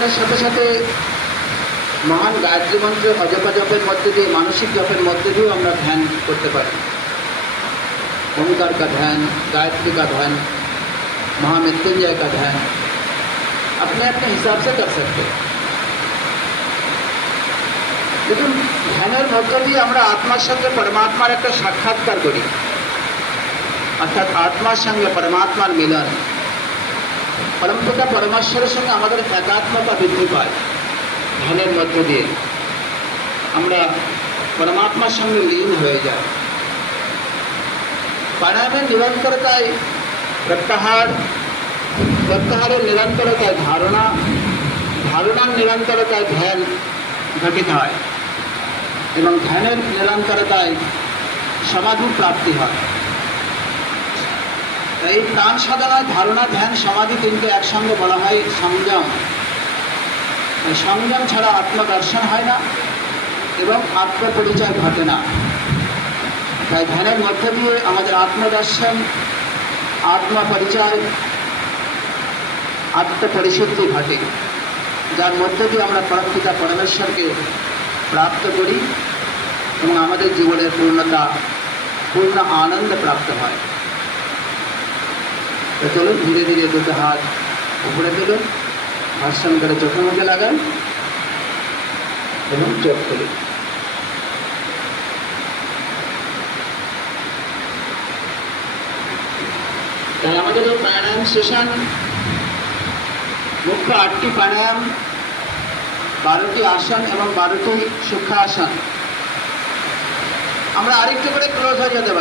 ধ্যানের সাথে সাথে মহান গায়ত্রী মন্ত্র অজপা জপের মধ্যে দিয়ে, মানসিক জপের মধ্যে দিয়েও আমরা ধ্যান করতে পারি। ओंकार का ध्यान, गायत्री का ध्यान, महामृत्युंजय का ध्यान अपने अपने हिसाब से कर सकते हैं। लेकिन ध्याনের মধ্য দিয়ে আমরা আত্মার সঙ্গে পরমাত্মার একটা সাক্ষাৎকার করি, অর্থাৎ আত্মার সঙ্গে পরমাত্মার মিলন, পরমপিতা পরমেশ্বরের সঙ্গে আমাদের একাত্মতা বৃদ্ধি পায়। ধ্যানের মধ্য দিয়ে আমরা পরমাত্মার সঙ্গে লীন হয়ে যাই। प्राणायामेर निरंतरताय प्रत्याहार, प्रत्याहारेर निरंतरताय धारणा, धारणार निरंतरताय ध्यान घटित হয় এবং ধ্যানের নিরন্তরতায় সমাধি প্রাপ্তি হয়। এই প্রাণ সাধনায় ধারণা, ধ্যান, সমাধি তিনটে একসঙ্গে বলা হয় সংযম। এই সংযম ছাড়া আত্মদর্শন হয় না এবং আত্মপরিচয় ঘটে না। তাই ধ্যানের মধ্য দিয়ে আমাদের আত্মদর্শন, আত্মপরিচয়, আত্মপরিশুদ্ধি ঘটে, যার মধ্য দিয়ে আমরা পরমপিতা পরমেশ্বরকে প্রাপ্ত করি এবং আমাদের জীবনের পূর্ণতা, পূর্ণ আনন্দ প্রাপ্ত হয়। তো চলুন ধীরে ধীরে দুটো হাত উপরে তুলুন, ভাষণ করে চোখে মুখে লাগান এবং চোখ খুলুন। তাই আমাদের এই প্রাণায়াম সেশন মুখ্য 8টি প্রাণায়াম, 12টি আসন এবং 12টি সূক্ষ্মাসন। আমরা আরেকটু করে ক্লোজ হয়ে যেতে পারি।